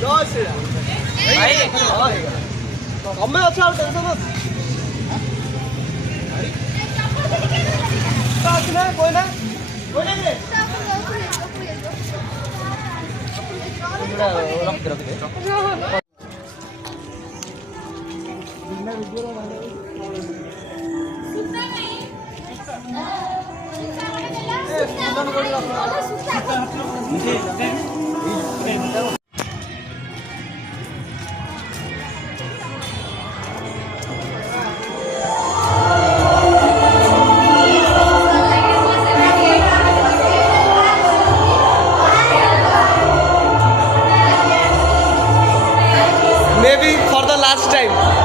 ଜୟ ଶ୍ରୀରାମ। ତମେ ଅଛ ଆଉ ଟେନସନ୍ ଅଛି ଆସିଲେ କହିନା maybe for the last time.